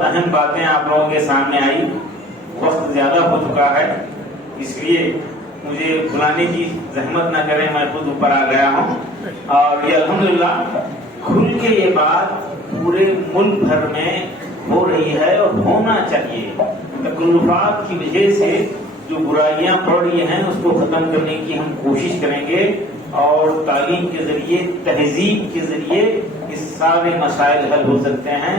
بہت اہم باتیں آپ لوگوں کے سامنے آئی. وقت زیادہ ہو چکا ہے، اس لیے مجھے بلانے کی زحمت نہ کریں، میں خود اوپر آ گیا ہوں. اور یہ الحمدللہ کھل کے یہ بات پورے ملک بھر میں ہو رہی ہے اور ہونا چاہیے. تکلفات کی وجہ سے جو برائیاں بڑھ رہی ہیں اس کو ختم کرنے کی ہم کوشش کریں گے، اور تعلیم کے ذریعے، تہذیب کے ذریعے اس سارے مسائل حل ہو سکتے ہیں.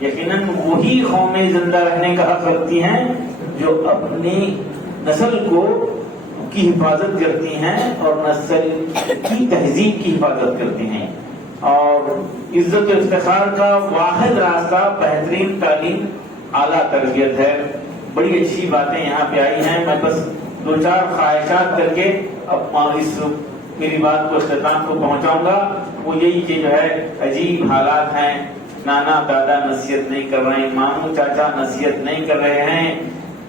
یقیناً وہی قومیں زندہ رہنے کا حق رکھتی ہیں جو اپنی نسل کی حفاظت کرتی ہیں اور نسل کی تہذیب کی حفاظت کرتی ہیں. اور عزت و افتخار کا واحد راستہ بہترین تعلیم، اعلیٰ تربیت ہے. بڑی اچھی باتیں یہاں پہ آئی ہیں. میں بس 2-4 خواہشات کر کے اب اس میری بات کو اختتام کو پہنچاؤں گا. وہ یہی کہ جو ہے عجیب حالات ہیں، نانا دادا نصیحت نہیں کر رہے ہیں، ماموں چاچا نصیحت نہیں کر رہے ہیں،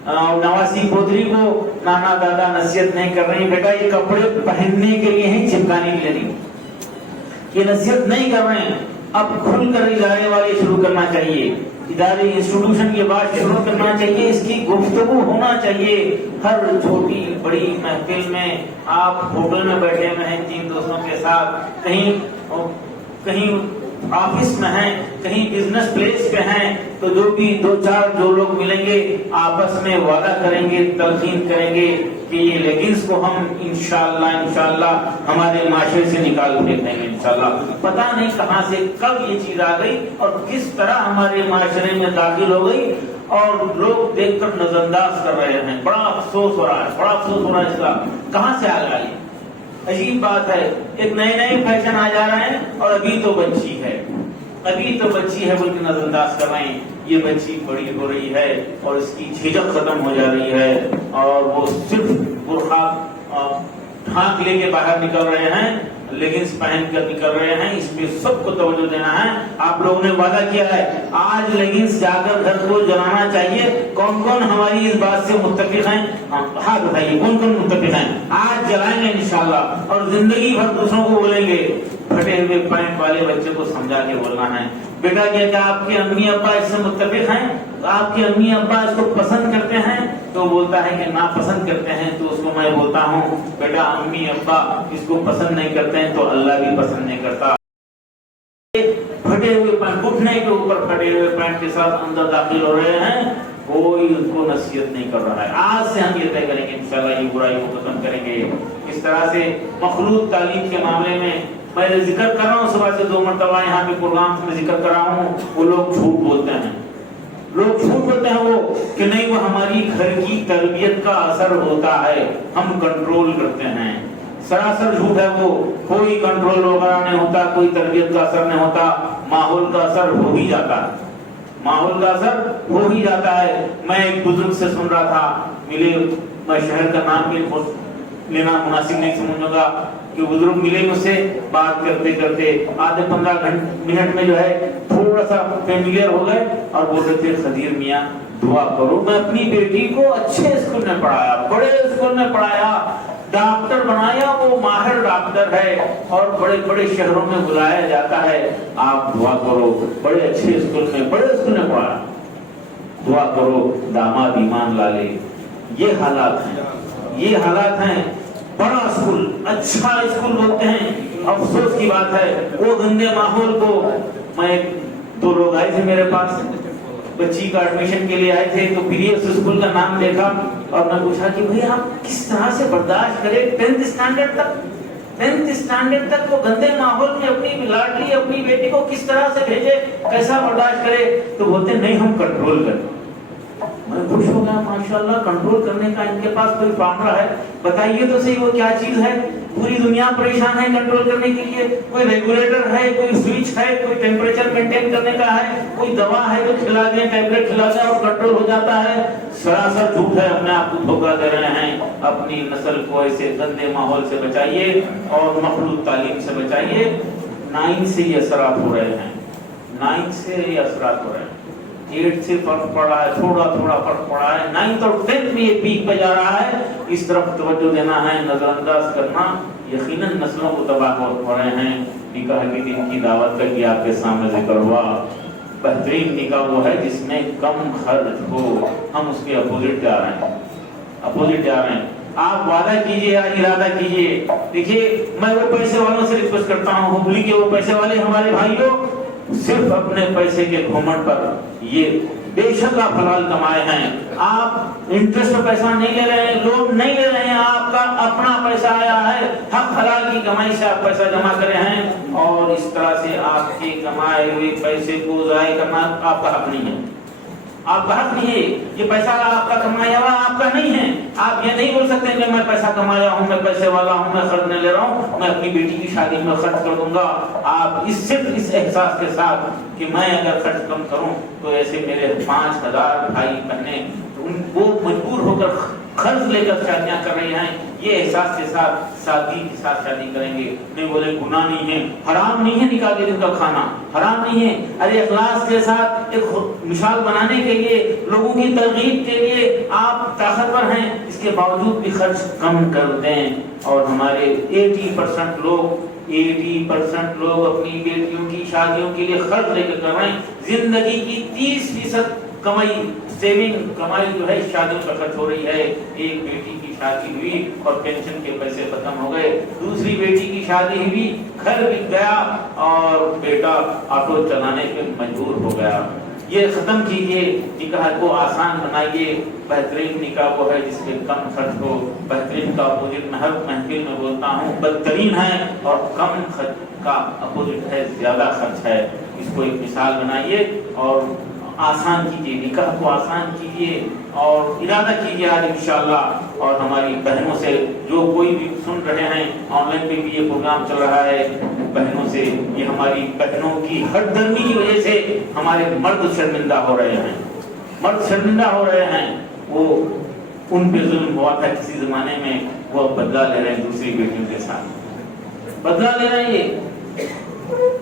نواسی پوتری کو نانا دادا نصیحت نہیں کر رہے ہیں، بیٹا یہ کپڑے پہننے کے لیے ہیں، چپکانے کے لیے نہیں. یہ نصیحت نہیں کر رہے ہیں. اب کھل کر ادارے والے شروع کرنا چاہیے، ادارے انسٹیٹیوشن کی بات شروع کرنا چاہیے، اس کی گفتگو ہونا چاہیے. ہر چھوٹی بڑی محفل میں، آپ ہوٹل میں بیٹھے ہوئے ہیں 3 دوستوں کے ساتھ، کہیں آفس میں ہیں، کہیں بزنس پلیس پہ ہیں، تو جو بھی 2-4 جو لوگ ملیں گے آپس میں وعدہ کریں گے، تلقین کریں گے کہ یہ لیگنز کو ہم انشاءاللہ ہمارے معاشرے سے نکال پھینک دیں گے انشاءاللہ. پتہ نہیں کہاں سے کب یہ چیز آ گئی اور کس طرح ہمارے معاشرے میں داخل ہو گئی، اور لوگ دیکھ کر نظر انداز کر رہے ہیں. بڑا افسوس ہو رہا ہے، بڑا افسوس ہو رہا ہے. اس کا کہاں سے آ گیا؟ یہ عجیب بات ہے. ایک نئے فیشن آ جا رہے ہیں اور ابھی تو بچی ہے بول کے نظر انداز کر رہے ہیں. یہ بچی بڑی ہو رہی ہے اور اس کی جھجک ختم ہو جا رہی ہے، اور وہ صرف برقع ڈھانک لے کے باہر نکل رہے ہیں، لیگنز پہن کر نکل رہے ہیں. اس پہ سب کو توجہ دینا ہے. آپ لوگوں نے وعدہ کیا ہے آج لیگنز جا کر گھر کو جلانا چاہیے. کون کون ہماری اس بات سے متفق ہیں؟ ہاتھ بتائیے کون کون متفق ہیں. آج جلائیں گے انشاءاللہ، اور زندگی بھر دوسروں کو بولیں گے. پھٹے ہوئے پینٹ والے بچے کو سمجھا کے بولنا ہے، بیٹا کیا آپ کے امی ابا اس سے متفق ہیں؟ آپ کے امی ابا اس کو پسند کرتے ہیں؟ تو بولتا ہے کہ ناپسند کرتے ہیں. تو اس کو میں بولتا ہوں بیٹا امی ابا اس کو پسند نہیں کرتے ہیں تو اللہ بھی پسند نہیں کرتا. پھٹے ہوئے پینٹ، گھٹنے کے اوپر پھٹے ہوئے پینٹ کے ساتھ اندر داخل ہو رہے ہیں، کوئی اس کو نصیحت نہیں کر رہا ہے. آج سے ہم یہ طے کریں گے انشاءاللہ یہ برائی کو ختم کریں گے. اس طرح سے مخلوط تعلیم کے معاملے میں میں ذکر کر رہا ہوں، صبح سے 2 مرتبہ یہاں پہ پروگرام میں ذکر کر رہا ہوں. وہ لوگ جھوٹ بولتے ہیں، وہ کہ نہیں وہ ہماری گھر کی تربیت کا اثر ہوتا ہے، ہم کنٹرول کرتے ہیں. سراسر جھوٹ ہے. وہ کوئی کنٹرول وغیرہ نہیں ہوتا، کوئی تربیت کا اثر نہیں ہوتا. ماحول کا اثر ہو ہی جاتا ہے. میں ایک بزرگ سے سن رہا تھا، میں شہر کا نام بھی لینا مناسب نہیں سمجھوں گا، کہ بزرگ ملے مجھ سے، بات کرتے کرتے آدھے 15 منٹ میں جو ہے تھوڑا سا فیملیئر ہو گئے، اور بول رہے تھے خدیر میاں دعا کرو. میں اپنی بیٹی کو اچھے اسکول میں پڑھایا، بڑے اسکول میں پڑھایا، ڈاکٹر بنایا، وہ ماہر ڈاکٹر ہے اور بڑے بڑے شہروں میں بلایا جاتا ہے. آپ دعا کرو، بڑے اچھے اسکول میں پڑھایا، دعا کرو داماد ایمان لا لے. یہ حالات ہیں. بڑا اسکول، اچھا اسکول بولتے ہیں، افسوس کی بات ہے وہ گندے ماحول کو. میں 2 لوگ آئے تھے میرے پاس، بچی کا ایڈمیشن کے لیے آئے تھے، تو پھر اس اسکول کا نام دیکھا اور میں پوچھا کہ بھئی آپ کس طرح سے برداشت کرے 10th اسٹینڈرڈ تک وہ گندے ماحول میں اپنی لاڈلی اپنی بیٹی کو کس طرح سے بھیجے، کیسا برداشت کرے؟ تو بولتے نہیں ہم کنٹرول کریں. میں خوش ہو گیا، ماشاءاللہ کنٹرول کرنے کا ان کے پاس کوئی فارمولا ہے. بتائیے تو صحیح وہ کیا چیز ہے. پوری دنیا پریشان ہے کنٹرول کرنے کے لیے. کوئی ریگولیٹر ہے، کوئی سوئچ ہے، کوئی ٹیمپریچر مینٹین کرنے کا ہے، کوئی دوا ہے جو کھلا دیں، ٹیبلٹ کھلا دیں اور کنٹرول ہو جاتا ہے. سراسر جھوٹ ہے. اپنے آپ کو دھوکہ دے رہے ہیں. اپنی نسل کو ایسے گندے ماحول سے بچائیے اور مخلوط تعلیم سے بچائیے. 9 سے یہ اثرات ہو رہے ہیں، 8 سے فرق پڑ رہا ہے، تھوڑا فرق پڑا ہے. 9th اور 10th میں یہ پیک پہ جا رہا ہے. اس طرف توجہ دینا ہے، نظر انداز کرنا یقیناً نسلوں کو تباہ ہو رہے ہیں. نکاح کے دن کی دعوت کا یہ آپ کے سامنے ذکر ہوا. بہترین نکاح وہ ہے جس میں کم خرچ ہو. ہم اس کے اپوزٹ جا رہے ہیں. آپ وعدہ کیجئے یا ارادہ کیجئے. دیکھیے میں وہ پیسے والوں سے ریکویسٹ کرتا ہوں ہبلی کے وہ پیسے والے ہمارے بھائیوں صرف اپنے پیسے کے گھمنڈ پر یہ بے شک آپ حلال کمائے ہیں. آپ انٹرسٹ پر پیسہ نہیں لے رہے ہیں, لون نہیں لے رہے ہیں, آپ کا اپنا پیسہ آیا ہے, حق حلال کی کمائی سے آپ پیسہ جمع کرے ہیں, اور اس طرح سے آپ کے کمائے ہوئے پیسے کو ضائع کرنا آپ کا حق نہیں ہے. آپ کا حق نہیں ہے. یہ پیسہ آپ کا کمایا ہوا آپ کا نہیں ہے. آپ یہ نہیں بول سکتے کہ میں پیسہ کمایا ہوں, میں پیسے والا ہوں, میں خرچنے لے رہا ہوں, میں اپنی بیٹی کی شادی میں خرچ کر دوں گا. آپ صرف اس احساس کے ساتھ کہ میں اگر خرچ کم کروں تو ایسے میرے 5000 بھائی بہنیں وہ مجبور ہو کر قرض لے کر شادیاں کر رہی ہیں, یہ احساس کے ساتھ سادگی کے ساتھ شادی کریں گے. نہیں بولے گناہ نہیں ہے, حرام نہیں ہے نکاح کے دن کا کھانا, حرام نہیں ہے. ارے اخلاص کے ساتھ ایک مثال بنانے کے لیے, لوگوں کی ترغیب کے لیے آپ طاقتور ہیں, اس کے باوجود بھی خرچ کم کر دیں. اور ہمارے 80% لوگ اپنی بیٹیوں کی شادیوں کے لیے خرچ لے کر کر رہے ہیں. زندگی کی 30% کمائی سیونگ کمائی جو ہے شادیوں پر خرچ ہو رہی ہے. ایک بیٹی کی شادی ہوئی اور پینشن کے پیسے ختم ہو گئے, دوسری بیٹی کی شادی ہوئی, گھر بک گیا اور بیٹا آٹو چلانے پہ مجبور ہو گیا. یہ ختم کیجئے, نکاح کو آسان بنائیے. بہترین نکاح وہ ہے جس میں کم خرچ ہو. بہترین کا اپوزٹ میں ہر محفل میں بولتا ہوں بدترین ہے, اور کم خرچ کا اپوزٹ ہے زیادہ خرچ ہے. اس کو ایک مثال بنائیے اور آسان کیجئے, نکاح کو آسان کیجئے اور ارادہ کیجئے آج انشاءاللہ. اور ہماری بہنوں سے جو کوئی بھی سن رہے ہیں, آن لائن پہ بھی یہ پروگرام چل رہا ہے, بہنوں سے یہ ہماری بہنوں کی ہر درمی کی وجہ سے ہمارے مرد شرمندہ ہو رہے ہیں. وہ ان پہ ظلم ہوا تھا کسی زمانے میں, وہ بدلہ لے رہے ہیں دوسری بیٹیوں کے ساتھ, بدلہ لے رہے ہیں یہ.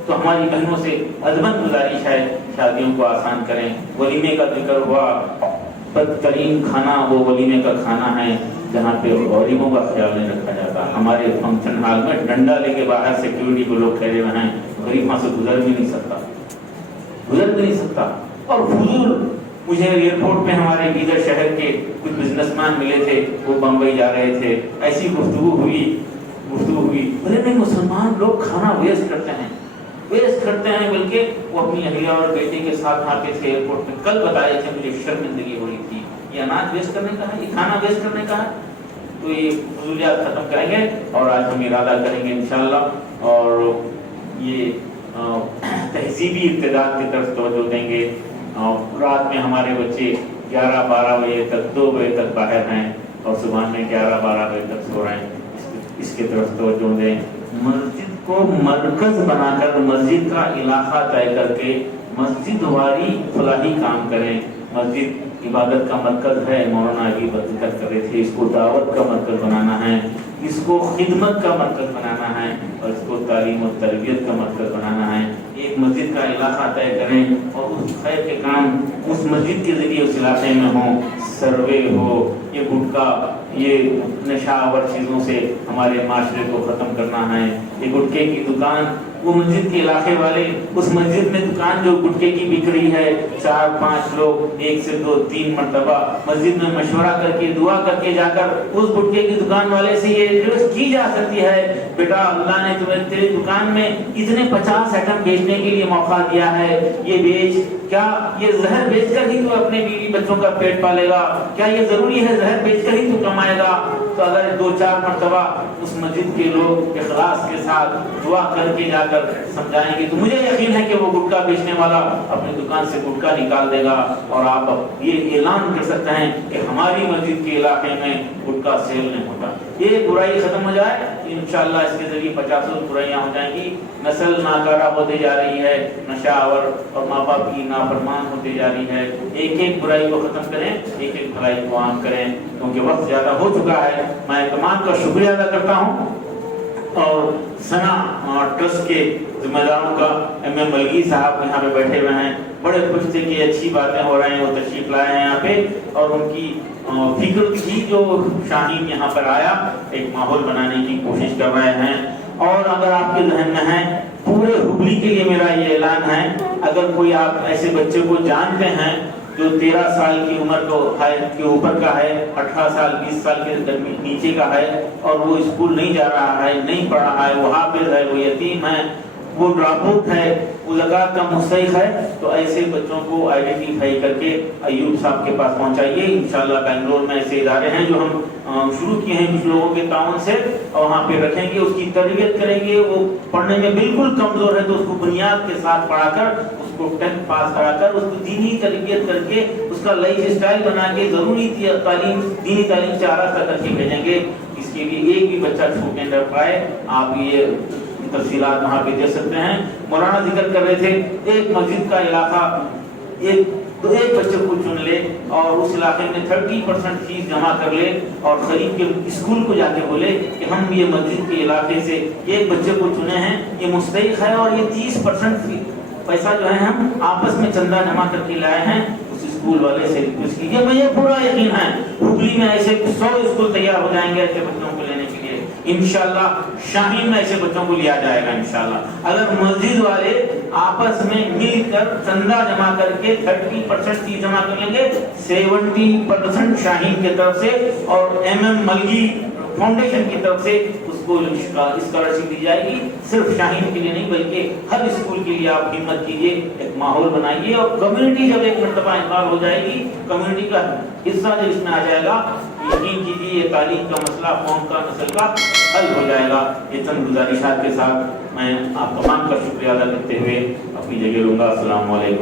تو ہماری بہنوں سے ادبن گزارش ہے شادیوں کو آسان کریں. ولیمے کا ذکر ہوا, بدترین کھانا وہ ولیمے کا کھانا ہے جہاں پہ غریبوں کا خیال نہیں رکھا جاتا. ہمارے فنکشن ہال میں ڈنڈا لے کے باہر سیکیورٹی کو لوگ ٹھہرے ہوئے ہیں, غریب وہاں سے گزر بھی نہیں سکتا. اور فضول, مجھے ایئرپورٹ پہ ہمارے بیدر شہر کے کچھ بزنس مین ملے تھے, وہ بمبئی جا رہے تھے, ایسی گفتگو ہوئی بولے نہیں مسلمان لوگ کھانا ویسٹ کرتے ہیں بلکہ وہ اپنی اہلیہ اور بیٹے کے ساتھ وہاں پہ تھے ایئرپورٹ پہ. کل بتائے تھے مجھے, شرمندگی ہو رہی تھی. یہ اناج ویسٹ کرنے کا ہے, یہ کھانا ویسٹ کرنے کا ہے. تو یہ فضولیات ختم کریں گے اور آج ہم ارادہ کریں گے انشاءاللہ, اور یہ تہذیبی ابتداء کی طرف توجہ دیں گے. رات میں ہمارے بچے 11-12 بجے تک 2 بجے تک باہر ہیں اور صبح میں 11-12 بجے تک سو رہے ہیں. اس کی طرف توجہ دیں. مسجد کو مرکز بنا کر, مسجد کا علاقہ طے کر کے مسجد واری فلاحی کام کریں. مسجد عبادت کا مرکز ہے, مولانا ابھی ذکر کر رہے تھے, اس کو دعوت کا مرکز بنانا ہے, اس کو خدمت کا مرکز بنانا ہے, اور اس کو تعلیم و تربیت کا مرکز بنانا ہے. ایک مسجد کا علاقہ طے کریں اور اس خیر کے کام اس مسجد کے ذریعے اس علاقے میں ہوں. سروے ہو, یہ گٹکا, یہ نشہ آور چیزوں سے ہمارے معاشرے کو ختم کرنا ہے. یہ گٹکے کی دکان, وہ مسجد کے علاقے والے, اس مسجد میں دکان جو گٹکے کی بک رہی ہے, 4-5 لوگ 1 سے 2-3 مرتبہ مسجد میں مشورہ کر کے دعا کر کے جا کر اس گٹکے کی دکان والے سے یہ ریکویسٹ کی جا سکتی ہے, بیٹا اللہ نے تمہیں تیری دکان میں اتنے 50 آئٹم بیچنے کے لیے موقع دیا ہے, یہ بیچ. کیا یہ زہر بیچ کر ہی تو اپنے بیوی بچوں کا پیٹ پالے گا؟ کیا یہ ضروری ہے زہر بیچ کر ہی تو کمائے گا؟ تو اگر 2-4 مرتبہ اس مسجد کے لوگ اخلاص کے ساتھ دعا کر کے جا کر سمجھائیں گے تو مجھے یقین ہے کہ وہ گٹکا بیچنے والا اپنی دکان سے گٹکا نکال دے گا. اور آپ یہ اعلان کر سکتے ہیں کہ ہماری مسجد کے علاقے میں گٹکا سیل نہیں ہوتا. یہ برائی ختم ہو جائے انشاءاللہ, اس کے ذریعے 50 برائیاں ہو جائیں گی. نسل ناکارہ ہوتے جا رہی ہے, نشہ آور اور ماں باپ کی نافرمان ہوتے جا رہی ہے. ایک برائی کو ختم کریں, ایک بھلائی کو عام کریں, کیونکہ وقت زیادہ ہو چکا ہے. میں تمام کا شکریہ ادا کرتا ہوں اور سنا ٹرسٹ کے ذمہ داروں کا. ایم ایم ملگی صاحب یہاں پہ بیٹھے ہوئے ہیں, بڑے خوش تھے کہ اچھی باتیں ہو رہے ہیں, وہ تشریف لائے ہیں یہاں پہ, اور ان کی فکر کی جو شاہین یہاں پر آیا, ایک ماحول بنانے کی کوشش کر رہے ہیں. اور اگر آپ کے ذہن میں ہے, پورے ہبلی کے لیے میرا یہ اعلان ہے اگر کوئی آپ ایسے بچے کو جانتے ہیں جو 13 سال کی عمر کو کے اوپر کا ہے، 18 سال 20 سال کے نیچے کا ہے، اور وہ اسکول نہیں جا رہا ہے، نہیں پڑھ رہا ہے، وہ حافظ ہے، وہ یتیم ہے، وہ ڈراپ آؤٹ ہے، وہ زکوٰۃ کا مستحق ہے، تو ایسے بچوں کو آئیڈینٹیفائی کر کے ایوب صاحب کے پاس پہنچائیے۔ انشاءاللہ بنگلور میں ایسے ادارے ہیں جو ہم شروع کیے ہیں کچھ لوگوں کے تعاون سے، اور وہاں پہ رکھیں گے، اس کی تربیت کریں گے۔ وہ پڑھنے میں بالکل کمزور ہے تو اس کو بنیاد کے ساتھ پڑھا کر، اس کو 10th پاس کرا کر، اس کو دینی تربیت کر کے، اس کا لائف اسٹائل بنا کے ضروری تعلیم، دینی تعلیم سے آراستہ کر کے بھیجیں گے۔ اس کے لیے ایک بھی بچہ چھوٹے نہ پائے۔ آپ یہ تفصیلات وہاں پہ دے سکتے ہیں۔ مولانا ذکر کر رہے تھے ایک مسجد کا علاقہ، ایک بچے کو چن لے اور اس علاقے میں 30% فیس جمع کر لے، اور قریب کے اسکول کو جا کے بولے کہ ہم یہ مسجد کے علاقے سے ایک بچے کو چنے ہیں، یہ مستحق ہے، اور یہ 30% پیسہ جو ہے ہم آپس میں چندہ جمع کر کے لائے ہیں، اس اسکول والے سے ریکویسٹ کیجیے۔ مجھے پورا یقین ہے ہگلی میں ایسے 100 اسکول تیار ہو جائیں گے ایسے بچوں کو لینے کے لیے۔ انشاءاللہ شاہین میں ایسے بچوں کو لیا جائے گا انشاءاللہ، اگر مسجد والے آپس میں مل کر چندہ جمع کر کے 30% فیس جمع کر لیں گے، 70% شاہین کی طرف سے اور MM ملگی فاؤنڈیشن کی طرف سے اس کو اسکالرشپ دی جائے گی۔ صرف شاہین کے لیے نہیں بلکہ ہر اسکول کے لیے آپ ہمت کیجیے، ایک ماحول بنائیے، اور کمیونٹی جب ایک مرتبہ انوالو ہو جائے گی، کمیونٹی کا حصہ جب اس میں آ جائے گا، یقین کیجیے یہ تعلیم کا مسئلہ قوم کا نسل کا حل ہو جائے گا۔ یہ چند گزارشات کے ساتھ میں آپ تمام کا شکریہ ادا کرتے ہوئے اپنی جگہ لوں گا۔ السلام علیکم۔